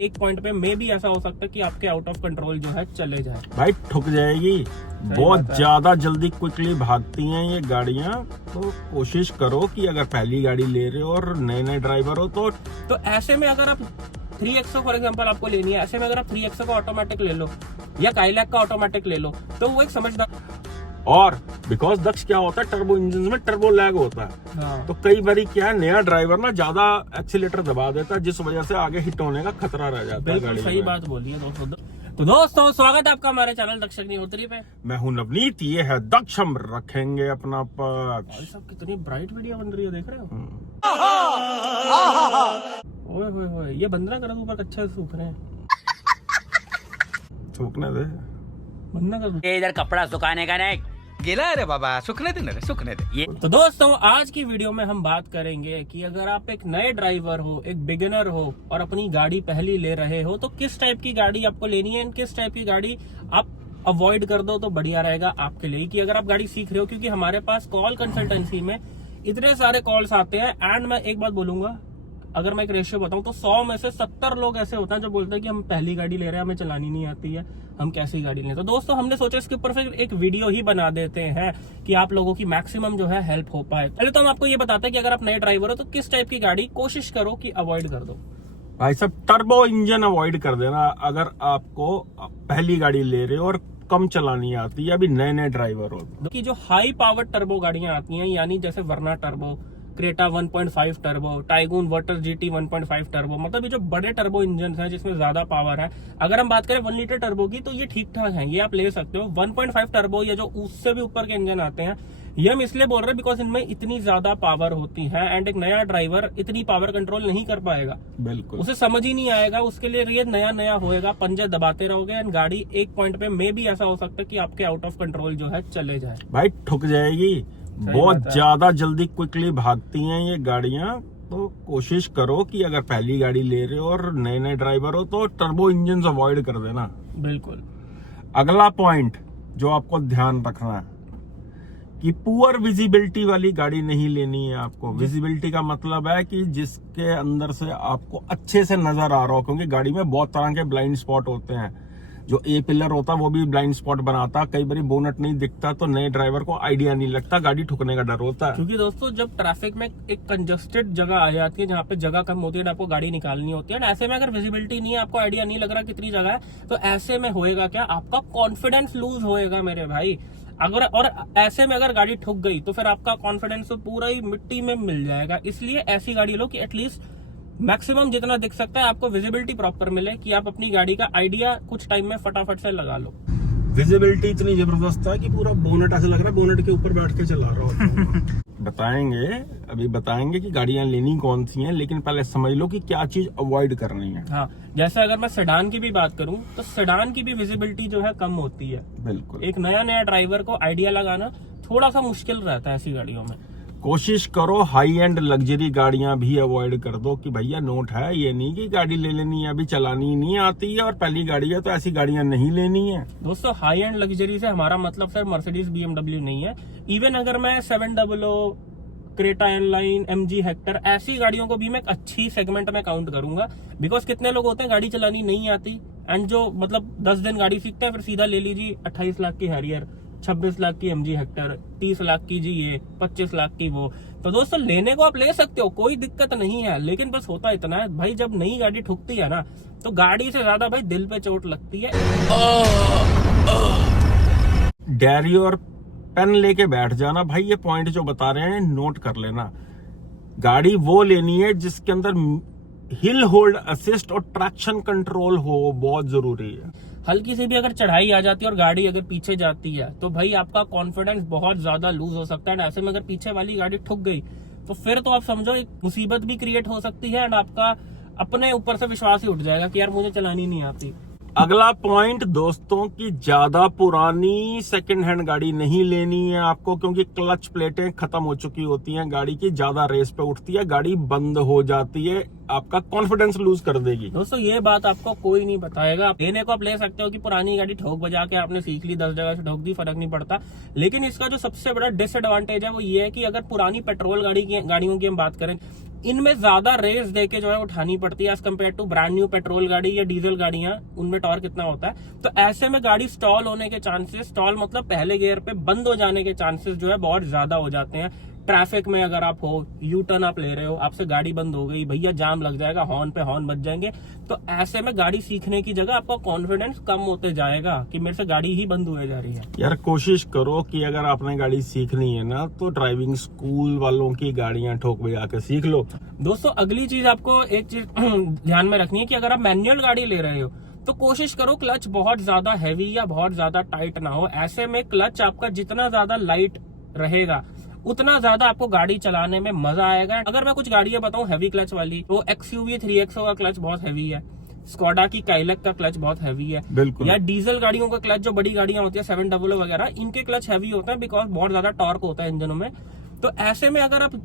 एक पॉइंट पे मे भी ऐसा हो सकता है कि आपके आउट ऑफ कंट्रोल जो है चले जाए। भाई ठुक जाएगी, बहुत ज्यादा जल्दी क्विकली भागती हैं ये गाड़ियां। तो कोशिश करो कि अगर पहली गाड़ी ले रहे हो और नए नए ड्राइवर हो तो ऐसे में अगर आप 3XO फॉर एग्जांपल आपको लेनी है, ऐसे में अगर आप 3XO का ऑटोमेटिक ले लो या काइलैक का ऑटोमेटिक ले लो तो वो एक समझदार। और बिकॉज दक्ष क्या होता है, टर्बो इंजन में टर्बो लैग होता है। हाँ। तो कई बारी क्या है, नया ड्राइवर ना ज्यादा एक्सीलेटर दबा देता है, जिस वजह से आगे हिट होने का खतरा रह जाता है बिल्कुल गाड़ी सही में। बात बोली है दोस्तों। तो दोस्तों स्वागत है आपका हमारे चैनल दक्ष अग्निहोत्री पे। मैं हूं नवनीत, ये है दक्ष, हम रखेंगे अपना पक्ष। भाई साहब कितनी ब्राइट वीडियो बन रही है, देख रहे हो? ओए होए होए, ये बंद ना करो, ऊपर अच्छे से सूख रहे हैं। सूखने दे, बंद ना करो। ये इधर कपड़ा सुखाने का नहीं, गिला है रे बाबा, सुखने दे ना रे, सुखने दे। ये तो दोस्तों आज की वीडियो में हम बात करेंगे कि अगर आप एक नए ड्राइवर हो, एक बिगिनर हो और अपनी गाड़ी पहली ले रहे हो तो किस टाइप की गाड़ी आपको लेनी है, किस टाइप की गाड़ी आप अवॉइड कर दो तो बढ़िया रहेगा आपके लिए। कि अगर आप गाड़ी सीख रहे हो, क्योंकि हमारे पास कॉल कंसल्टेंसी में इतने सारे कॉल्स आते हैं। एंड मैं एक बात बोलूंगा, अगर मैं एक रेशियो बताऊं तो 100 में से 70 लोग ऐसे होते हैं जो बोलते हैं कि हम पहली गाड़ी ले रहे हैं, हमें चलानी नहीं आती है, हम कैसी गाड़ी लें। तो दोस्तों हमने सोचा इसके ऊपर फिर एक वीडियो ही बना देते हैं कि आप लोगों की मैक्सिमम जो है हेल्प हो पाए। पहले तो हम आपको ये बताते हैं कि अगर आप नए ड्राइवर हो तो किस टाइप की गाड़ी कोशिश करो कि अवॉइड कर दो। भाई साहब टर्बो इंजन अवॉइड कर देना अगर आपको पहली गाड़ी ले रहे हो और कम चलानी आती है, अभी नए नए ड्राइवर हो। कि जो हाई पावर टर्बो गाड़ियां आती हैं, यानी जैसे Verna turbo, Creta 1.5 turbo, Taigun Virtus GT 1.5 turbo, मतलब ये जो बड़े टर्बो इंजन हैं जिसमें ज्यादा पावर है। अगर हम बात करें 1 लीटर टर्बो की तो ये ठीक ठाक है, ये आप ले सकते हो। 1.5 टर्बो या जो उससे भी ऊपर के इंजन आते हैं, ये हम इसलिए बोल रहे हैं बिकॉज इनमें इतनी ज्यादा पावर होती है एंड एक नया ड्राइवर इतनी पावर कंट्रोल नहीं कर पाएगा, बिल्कुल उसे समझ ही नहीं आएगा। उसके लिए ये नया नया होएगा, पंजे दबाते रहोगे एंड गाड़ी एक पॉइंट पे मे भी ऐसा हो सकता है कि आपके आउट ऑफ कंट्रोल जो है चले जाए। भाई ठुक जाएगी, बहुत ज्यादा जल्दी क्विकली भागती हैं ये गाड़ियां। तो कोशिश करो कि अगर पहली गाड़ी ले रहे हो और नए नए ड्राइवर हो तो टर्बो इंजन अवॉइड कर देना। बिल्कुल। अगला पॉइंट जो आपको ध्यान रखना है कि पुअर विजिबिलिटी वाली गाड़ी नहीं लेनी है आपको। विजिबिलिटी का मतलब है कि जिसके अंदर से आपको अच्छे से नजर आ रहा हो, क्योंकि गाड़ी में बहुत तरह के ब्लाइंड स्पॉट होते हैं। जो ए पिलर होता है वो भी ब्लाइंड स्पॉट बनाता, कई बार बोनट नहीं दिखता तो नए ड्राइवर को आइडिया नहीं लगता, गाड़ी ठुकने का डर होता है। क्योंकि दोस्तों जब ट्रैफिक में एक कंजस्टेड जगह आ जाती है जहाँ पे जगह कम होती है, आपको गाड़ी निकालनी होती है, ऐसे में अगर विजिबिलिटी नहीं है, आपको आइडिया नहीं लग रहा कितनी जगह है, तो ऐसे में होएगा क्या, आपका कॉन्फिडेंस लूज होएगा मेरे भाई। अगर और ऐसे में अगर गाड़ी ठुक गई तो फिर आपका कॉन्फिडेंस तो पूरा ही मिट्टी में मिल जाएगा। इसलिए ऐसी गाड़ी लो कि एटलीस्ट मैक्सिमम जितना दिख सकता है आपको विजिबिलिटी प्रॉपर मिले, कि आप अपनी गाड़ी का आइडिया कुछ टाइम में फटाफट से लगा लो। विजिबिलिटी इतनी जबरदस्त है कि पूरा बोनट ऐसा लग रहा है बोनट के ऊपर बैठ के चला रहा हो। अभी बताएंगे कि गाड़ियां लेनी कौन सी हैं, लेकिन पहले समझ लो कि क्या चीज अवॉइड करनी है। हाँ, जैसे अगर मैं सेडान की भी बात करूं तो सेडान की भी विजिबिलिटी जो है कम होती है। बिल्कुल, एक नया ड्राइवर को आइडिया लगाना थोड़ा सा मुश्किल रहता है ऐसी गाड़ियों में। कोशिश करो हाई एंड लग्जरी गाड़ियां भी अवॉइड कर दो कि भैया नोट है, ये नहीं कि गाड़ी ले लेनी है, अभी चलानी नहीं आती है और पहली गाड़ी है तो ऐसी गाड़ियां नहीं लेनी है। दोस्तों हाई एंड लग्जरी से हमारा मतलब सर मर्सिडीज BMW नहीं है। इवन अगर मैं 700, क्रेटा एनलाइन, MG हेक्टर, ऐसी गाड़ियों को भी मैं एक अच्छी सेगमेंट में काउंट करूंगा। बिकॉज कितने लोग होते हैं गाड़ी चलानी नहीं आती एंड जो मतलब 10 दिन गाड़ी सीखते हैं, फिर सीधा ले लीजिए 28 लाख की हैरियर, 26 लाख की MG हेक्टर, 30 लाख की जी ये, 25 लाख की वो। तो दोस्तों लेने को आप ले सकते हो, कोई दिक्कत नहीं है, लेकिन बस होता इतना है भाई, जब नई गाड़ी ठुकती है ना तो गाड़ी से ज्यादा भाई दिल पे चोट लगती है। डायरी और पेन लेके बैठ जाना भाई, ये पॉइंट जो बता रहे हैं नोट कर लेना। गाड़ी वो लेनी है जिसके अंदर हिल होल्ड असिस्ट और ट्रैक्शन कंट्रोल हो, बहुत जरूरी है। हल्की सी भी अगर चढ़ाई आ जाती है और गाड़ी अगर पीछे जाती है तो भाई आपका कॉन्फिडेंस बहुत ज्यादा लूज हो सकता है। ऐसे में अगर पीछे वाली गाड़ी ठुक गई तो फिर तो आप समझो एक मुसीबत भी क्रिएट हो सकती है एंड आपका अपने ऊपर से विश्वास ही उठ जाएगा कि यार मुझे चलानी नहीं आती। अगला पॉइंट दोस्तों की ज्यादा पुरानी सेकंड हैंड गाड़ी नहीं लेनी है आपको, क्योंकि क्लच प्लेटें खत्म हो चुकी होती हैं गाड़ी की, ज्यादा रेस पे उठती है, गाड़ी बंद हो जाती है आपका कॉन्फिडेंस लूज कर देगी। दोस्तों ये बात आपको कोई नहीं बताएगा। लेने को आप ले सकते हो कि पुरानी गाड़ी ठोक बजा के आपने सीख ली, 10 जगह से ठोक दी, फर्क नहीं पड़ता। लेकिन इसका जो सबसे बड़ा डिसएडवांटेज है वो ये है कि अगर पुरानी पेट्रोल गाड़ियों की हम बात करें, इनमें ज्यादा रेस देके जो है उठानी पड़ती है as compare to brand new petrol गाड़ी या डीजल गाड़ियां, उनमें टॉर्क कितना होता है। तो ऐसे में गाड़ी स्टॉल होने के चांसेस, स्टॉल मतलब पहले गियर पे बंद हो जाने के चांसेस जो है बहुत ज्यादा हो जाते हैं। ट्रैफिक में अगर आप हो, यू टर्न आप ले रहे हो, आपसे गाड़ी बंद हो गई, भैया जाम लग जाएगा, हॉर्न पे हॉर्न बज जाएंगे, तो ऐसे में गाड़ी सीखने की जगह आपका कॉन्फिडेंस कम होते जाएगा कि मेरे से गाड़ी ही बंद हुए जा रही है। यार कोशिश करो कि अगर आपने गाड़ी सीखनी है ना तो ड्राइविंग स्कूल वालों की गाड़ियां ठोक बजा के सीख लो। दोस्तों अगली चीज आपको एक चीज ध्यान में रखनी है कि अगर आप मैनुअल गाड़ी ले रहे हो तो कोशिश करो क्लच बहुत ज्यादा हैवी या बहुत ज्यादा टाइट ना हो। ऐसे में क्लच आपका जितना ज्यादा लाइट रहेगा उतना ज्यादा आपको गाड़ी चलाने में मजा आएगा। अगर मैं कुछ गाड़ियां बताऊं हैवी क्लच वाली, तो XUV 3XO का क्लच बहुत हैवी है, स्कोडा की काइलक का क्लच बहुत हैवी है, बिल्कुल। या डीजल गाड़ियों का क्लच, जो बड़ी गाड़ियां होती है 700 वगैरह, इनके क्लच हैवी होते हैं बिकॉज बहुत ज्यादा टॉर्क होता है इंजनों में। तो ऐसे में अगर आप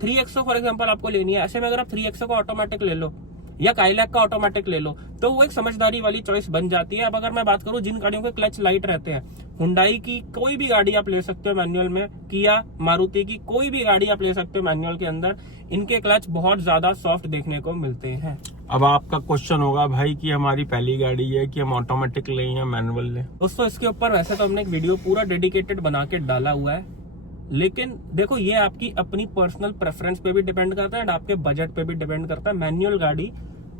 3XO फॉर एग्जाम्पल आपको लेनी है, ऐसे में अगर आप 3XO का ऑटोमेटिक ले लो या काइलैक का ऑटोमेटिक ले लो तो वो एक समझदारी वाली चॉइस बन जाती है। अब अगर मैं बात करूं जिन गाड़ियों के क्लच लाइट रहते हैं, हुंडई की कोई भी गाड़ी आप ले सकते हो मैनुअल में, किया, मारुति की कोई भी गाड़ी आप ले सकते हो मैनुअल के अंदर, इनके क्लच बहुत ज्यादा सॉफ्ट देखने को मिलते हैं। अब आपका क्वेश्चन होगा भाई कि हमारी पहली गाड़ी है कि हम ऑटोमेटिक लें या मैनुअल लें। दोस्तों इसके ऊपर वैसे तो हमने एक वीडियो पूरा डेडिकेटेड बना के डाला हुआ है, लेकिन देखो ये आपकी अपनी पर्सनल प्रेफरेंस पे भी डिपेंड करता है एंड आपके बजट पे भी डिपेंड करता है। मैनुअल गाड़ी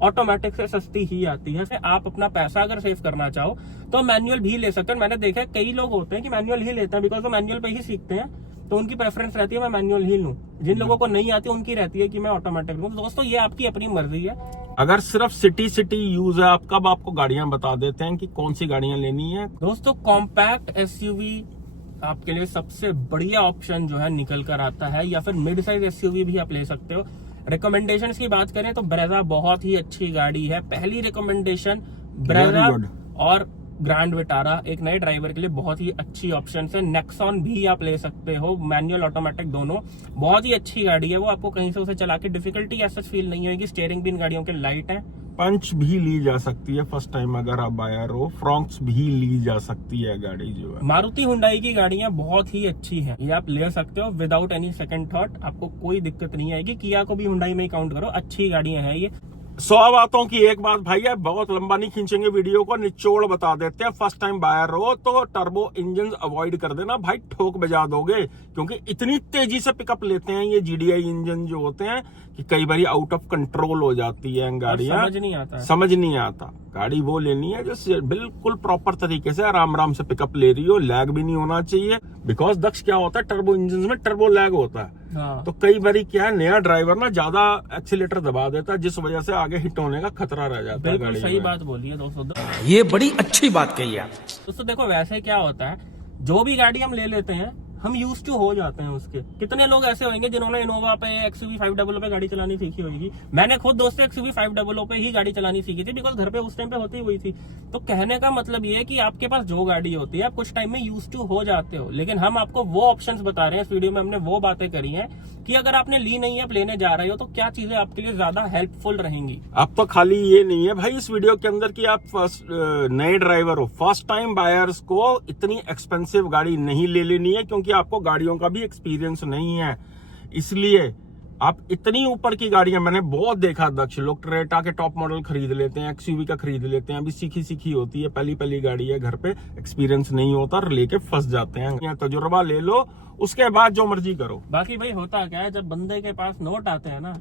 ऑटोमेटिक से सस्ती ही आती है। आप अपना पैसा अगर सेव करना चाहो तो मैनुअल भी ले सकते हैं। मैंने देखा है कई लोग होते हैं कि मैनुअल ही लेते हैं बिकॉज वो मैनुअल पे ही सीखते हैं, तो उनकी प्रेफरेंस रहती है मैं मैनुअल ही लूं। जिन लोगों को नहीं आती उनकी रहती है कि मैं ऑटोमेटिक लूं। दोस्तों ये आपकी अपनी मर्जी है। अगर सिर्फ सिटी यूज है आपका, अब आपको गाड़ियां बता देते हैं कि कौन सी गाड़ियां लेनी है। दोस्तों कॉम्पैक्ट SUV आपके लिए सबसे बढ़िया ऑप्शन जो है निकल कर आता है, या फिर मिड साइज SUV भी आप ले सकते हो। रिकमेंडेशंस की बात करें तो ब्रेजा बहुत ही अच्छी गाड़ी है। पहली रिकमेंडेशन ब्रेजा और ग्रैंड विटारा एक नए ड्राइवर के लिए बहुत ही अच्छी ऑप्शन है। नेक्सॉन भी आप ले सकते हो, मैनुअल ऑटोमेटिक दोनों, बहुत ही अच्छी गाड़ी है वो। आपको कहीं से उसे चला के डिफिकल्टी ऐसा फील नहीं होगी। स्टीयरिंग भी इन गाड़ियों के लाइट है। पंच भी ली जा सकती है फर्स्ट टाइम अगर आप बायर हो, फ्रॉक्स भी ली जा सकती है गाड़ी जो है। मारुति हुंडई की गाड़ियां बहुत ही अच्छी हैं, ये आप ले सकते हो विदाउट एनी सेकंड थॉट, आपको कोई दिक्कत नहीं आएगी। किया को भी हुंडई में ही काउंट करो, अच्छी गाड़ियां हैं ये। 100 बातों की एक बात भाई है, बहुत लंबा नहीं खींचेंगे वीडियो को, निचोड़ बता देते हैं। फर्स्ट टाइम बायर हो तो टर्बो इंजन अवॉइड कर देना भाई, ठोक बजा दोगे, क्योंकि इतनी तेजी से पिकअप लेते हैं ये GDI इंजन जो होते हैं कि कई बार आउट ऑफ कंट्रोल हो जाती है गाड़ियां। समझ नहीं आता। गाड़ी वो लेनी है जो बिल्कुल प्रॉपर तरीके से आराम से पिकअप ले रही हो, लैग भी नहीं होना चाहिए। बिकॉज दक्ष क्या होता है, टर्बो इंजन में टर्बो लैग होता है। हाँ। तो कई बारी क्या है, नया ड्राइवर ना ज्यादा एक्सीलेटर दबा देता है, जिस वजह से आगे हिट होने का खतरा रह जाता है। बिल्कुल सही बात बोली है दोस्तों। ये बड़ी अच्छी बात कही आप। दोस्तों देखो वैसे क्या होता है, जो भी गाड़ी हम ले लेते हैं हम यूज टू हो जाते हैं उसके। कितने लोग ऐसे होंगे जिन्होंने इनोवा पे XUV 500 पे गाड़ी चलानी सीखी होगी। मैंने खुद दोस्तों XUV 500 पे ही गाड़ी चलानी सीखी थी बिकॉज घर पे उस टाइम पे होती हुई थी। तो कहने का मतलब ये है कि आपके पास जो गाड़ी होती है आप कुछ टाइम में यूज टू हो जाते हो, लेकिन हम आपको वो ऑप्शंस बता रहे हैं इस वीडियो में। हमने वो बातें करी हैं कि अगर आपने ली नहीं है, आप लेने जा रहे हो, तो क्या चीजें आपके लिए ज्यादा हेल्पफुल रहेंगी। अब तो खाली ये नहीं है भाई इस वीडियो के अंदर कि आप नए ड्राइवर हो, फर्स्ट टाइम बायर्स को इतनी एक्सपेंसिव गाड़ी नहीं ले लेनी है, क्योंकि आपको गाड़ियों का भी एक्सपीरियंस नहीं है। इसलिए आप इतनी ऊपर की गाड़ियां, मैंने बहुत देखा दक्ष, लोग टोयोटा के टॉप मॉडल खरीद लेते हैं, XUV का खरीद लेते हैं, अभी सीखी होती है, पहली गाड़ी है, घर पे एक्सपीरियंस नहीं होता और लेके फंस जाते हैं। तजुर्बा ले लो, उसके बाद जो मर्जी करो। बाकी भाई होता क्या है, जब बंदे के पास नोट आते हैं ना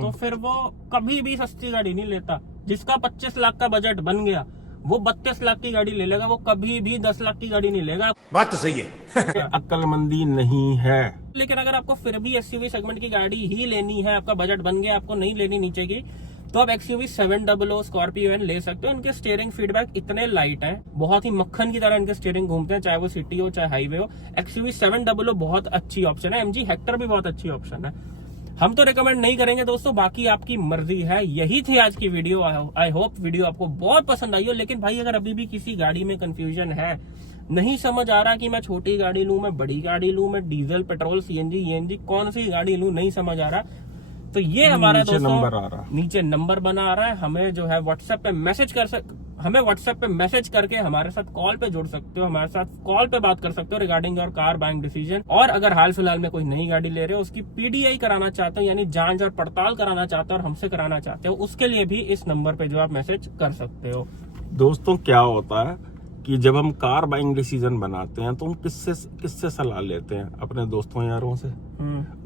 तो फिर वो कभी भी सस्ती गाड़ी नहीं लेता। जिसका 25 लाख का बजट बन गया वो 32 लाख की गाड़ी ले लेगा, वो कभी भी 10 लाख की गाड़ी नहीं लेगा। बात तो सही है। अक्लमंदी नहीं है। लेकिन अगर आपको फिर भी SUV सेगमेंट की गाड़ी ही लेनी है, आपका बजट बन गया, आपको नहीं लेनी नीचे की, तो आप XUV 700 स्कॉर्पियो ले सकते हो। इनके स्टीयरिंग फीडबैक इतने लाइट है, बहुत ही मक्खन की तरह इनके स्टीयरिंग घूमते हैं, चाहे वो सिटी हो चाहे हाईवे हो। XUV 700 बहुत अच्छी ऑप्शन है। MG हेक्टर भी बहुत अच्छी ऑप्शन है। हम तो रिकमेंड नहीं करेंगे दोस्तों, बाकी आपकी मर्जी है। यही थी आज की वीडियो। आई होप वीडियो आपको बहुत पसंद आई हो। लेकिन भाई अगर अभी भी किसी गाड़ी में कंफ्यूजन है, नहीं समझ आ रहा कि मैं छोटी गाड़ी लूं, मैं बड़ी गाड़ी लूं, मैं डीजल, पेट्रोल, CNG, ENG कौन सी गाड़ी लूं, नहीं समझ आ रहा, तो ये हमारा नीचे दोस्तों नंबर आ रहा है। नीचे नंबर बना आ रहा है। हमें जो है व्हाट्सएप पे मैसेज करके हमारे साथ कॉल पे जुड़ सकते हो, हमारे साथ कॉल पे बात कर सकते हो regarding your car buying decision. और अगर हाल फिलहाल में कोई नई गाड़ी ले रहे हो, उसकी पीडीआई कराना चाहते हो यानी जांच और पड़ताल कराना चाहते हो और हमसे कराना चाहते हो, उसके लिए भी इस नंबर पे जो आप मैसेज कर सकते हो। दोस्तों क्या होता है कि जब हम कार बाइंग डिसीजन बनाते हैं तो हम किससे सलाह लेते हैं? अपने दोस्तों यारों से।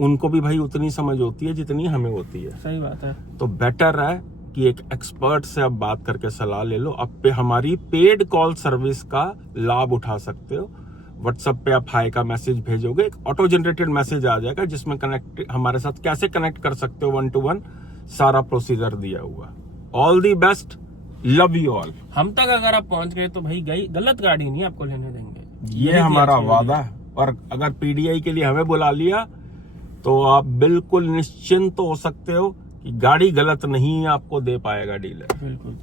उनको भी भाई उतनी समझ होती है जितनी हमें होती है। सही बात है। तो बेटर है कि एक एक्सपर्ट से आप बात करके सलाह ले लो। अब पे हमारी पेड कॉल सर्विस का लाभ उठा सकते हो। व्हाट्सएप पे आप हाई का मैसेज भेजोगे, एक ऑटो जनरेटेड मैसेज आ जाएगा जिसमें हमारे साथ कैसे कनेक्ट कर सकते हो 1 to 1 सारा प्रोसीजर दिया हुआ। All the best, love you all. हम तक अगर आप पहुंच गए तो भाई गलत गाड़ी नहीं आपको लेने देंगे, ये हमारा वादा है। और अगर पीडीआई के लिए हमें बुला लिया तो आप बिल्कुल निश्चिंत हो सकते हो कि गाड़ी गलत नहीं आपको दे पाएगा डीलर। बिल्कुल।